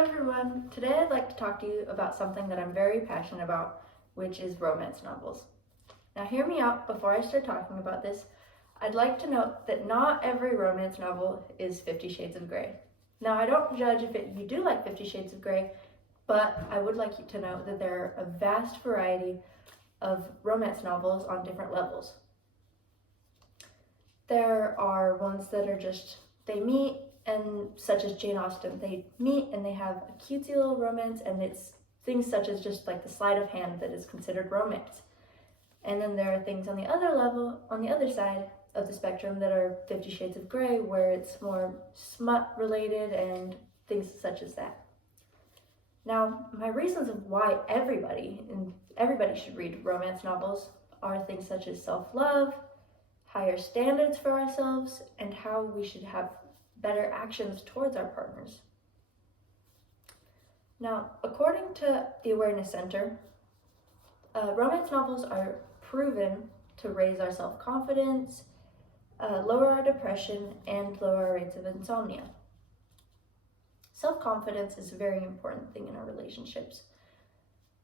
everyone. Today I'd like to talk to you about something that I'm very passionate about, which is romance novels. Now hear me out before I start talking about this. I'd like to note that not every romance novel is 50 Shades of Grey. Now I don't judge if you do like 50 Shades of Grey, but I would like you to know that there are a vast variety of romance novels on different levels. There are ones that are just, they meet, and such as Jane Austen, they meet and they have a cutesy little romance, and it's things such as just like the sleight of hand that is considered romance. And then there are things on the other level, on the other side of the spectrum, that are 50 Shades of Grey, where it's more smut related and things such as that. Now, my reasons of why everybody should read romance novels are things such as self-love, higher standards for ourselves, and how we should have better actions towards our partners. Now, according to the Awareness Center, romance novels are proven to raise our self-confidence, lower our depression, and lower our rates of insomnia. Self-confidence is a very important thing in our relationships.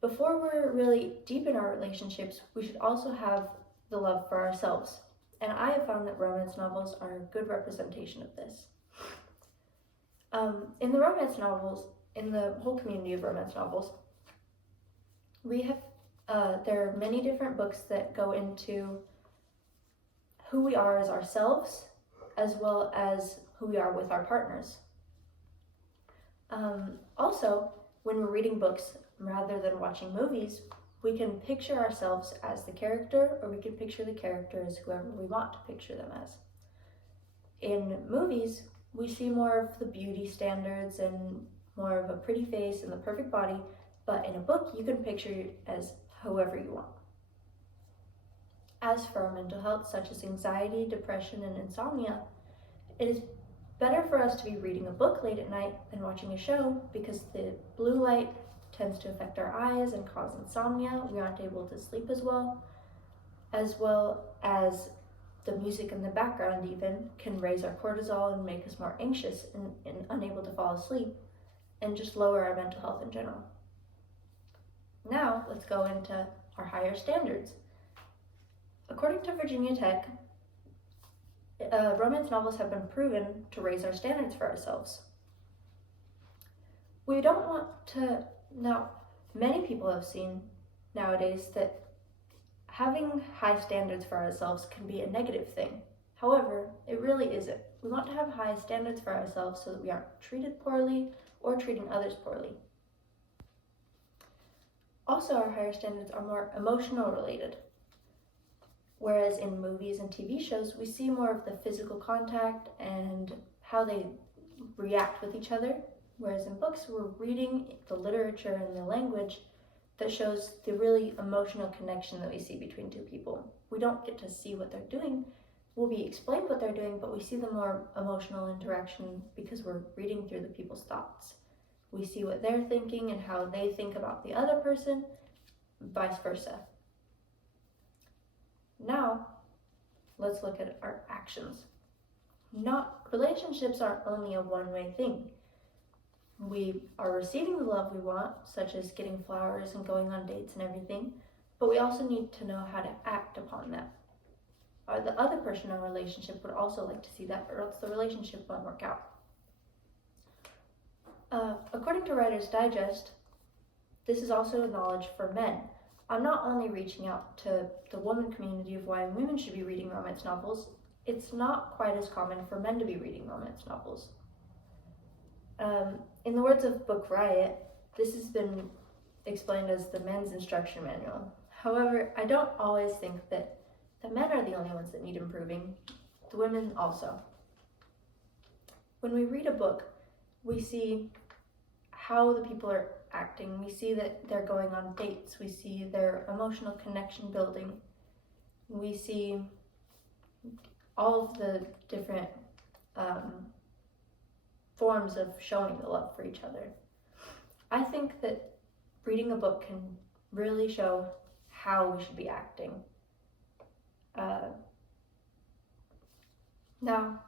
Before we're really deep in our relationships, we should also have the love for ourselves. And I have found that romance novels are a good representation of this. In the romance novels, in the whole community of romance novels, we have there are many different books that go into who we are as ourselves, as well as who we are with our partners. Also, when we're reading books rather than watching movies, we can picture ourselves as the character, or we can picture the character as whoever we want to picture them as. In movies, we see more of the beauty standards and more of a pretty face and the perfect body, but in a book, you can picture it as whoever you want. As for our mental health, such as anxiety, depression, and insomnia, it is better for us to be reading a book late at night than watching a show, because the blue light tends to affect our eyes and cause insomnia. We aren't able to sleep as well as the music in the background even can raise our cortisol and make us more anxious and unable to fall asleep, and just lower our mental health in general. Now, let's go into our higher standards. According to Virginia Tech, romance novels have been proven to raise our standards for ourselves. We don't want to, now, many people have seen nowadays that having high standards for ourselves can be a negative thing. However, it really isn't. We want to have high standards for ourselves so that we aren't treated poorly or treating others poorly. Also, our higher standards are more emotional related. Whereas in movies and TV shows, we see more of the physical contact and how they react with each other. Whereas in books, we're reading the literature and the language that shows the really emotional connection that we see between two people. We don't get to see what they're doing. We'll be explained what they're doing, but we see the more emotional interaction because we're reading through the people's thoughts. We see what they're thinking and how they think about the other person, vice versa. Now, let's look at our actions. Relationships aren't only a one-way thing. We are receiving the love we want, such as getting flowers and going on dates and everything, but we also need to know how to act upon that. Or the other person in a relationship would also like to see that, or else the relationship won't work out. According to Writer's Digest, this is also knowledge for men. I'm not only reaching out to the woman community of why women should be reading romance novels. It's not quite as common for men to be reading romance novels. In the words of Book Riot, this has been explained as the men's instruction manual. However, I don't always think that the men are the only ones that need improving, the women also. When we read a book, we see how the people are acting. We see that they're going on dates. We see their emotional connection building. We see all of the different forms of showing the love for each other. I think that reading a book can really show how we should be acting. Now,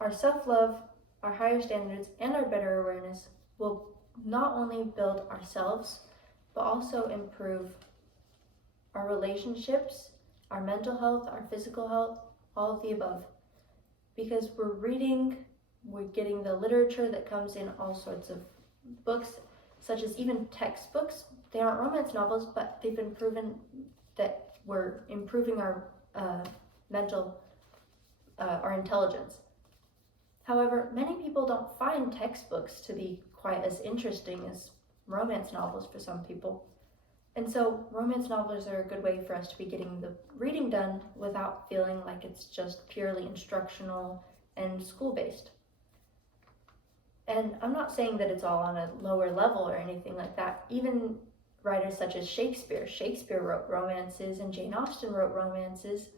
our self-love, our higher standards, and our better awareness will not only build ourselves, but also improve our relationships, our mental health, our physical health, all of the above. Because we're reading, we're getting the literature that comes in all sorts of books, such as even textbooks. They aren't romance novels, but they've been proven that we're improving our our intelligence. However, many people don't find textbooks to be quite as interesting as romance novels for some people. And so romance novels are a good way for us to be getting the reading done without feeling like it's just purely instructional and school-based. And I'm not saying that it's all on a lower level or anything like that. Even writers such as Shakespeare wrote romances, and Jane Austen wrote romances.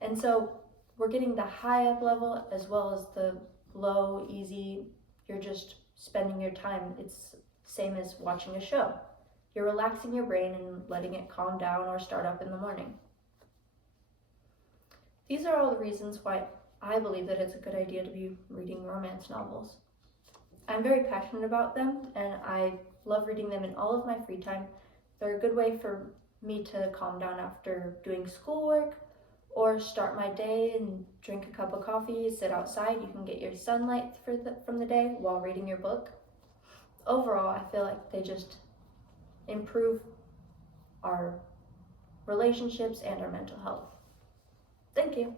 And so we're getting the high up level as well as the low, easy, you're just spending your time. It's same as watching a show. You're relaxing your brain and letting it calm down or start up in the morning. These are all the reasons why I believe that it's a good idea to be reading romance novels. I'm very passionate about them, and I love reading them in all of my free time. They're a good way for me to calm down after doing schoolwork, or start my day and drink a cup of coffee, sit outside. You can get your sunlight from the day while reading your book. Overall, I feel like they just improve our relationships and our mental health. Thank you.